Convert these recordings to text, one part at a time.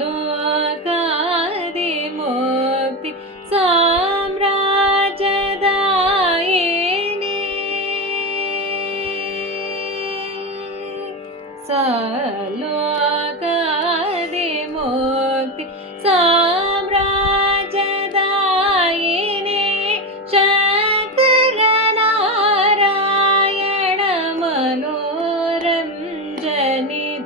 लोकादिमुक्ति साम्राज्यदायिनी लोकादिमुक्ति साम्राज्यदायिनी शङ्करनारायण मनोरञ्जनि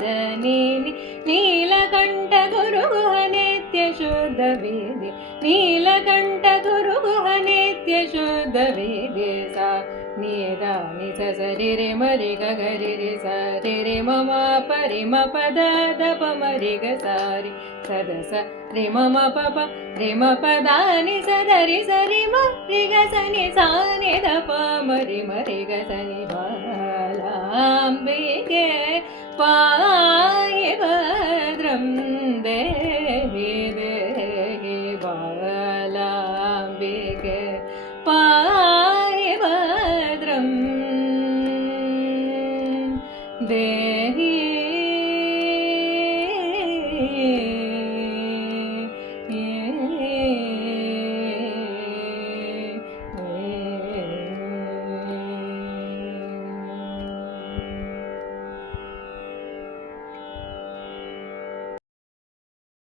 धनिनि नीलकण्ठ गुरुगुह नित्य शुद्ध वेदे नीलकण्ठ गुरुगुह नित्य शुद्ध वेदे सा निदा नि स रि रे मरि ग रि रे स रि रे मम परि म पद द प मरि ग सा रि स द स रि म प प रि म प द नि स द रि स रि म रि ग स नि सा नि द प म रि ग स नि बालाम्बिके पाहि भद्रं देहि देहि बालाम्बिके पाहि भद्रं देहि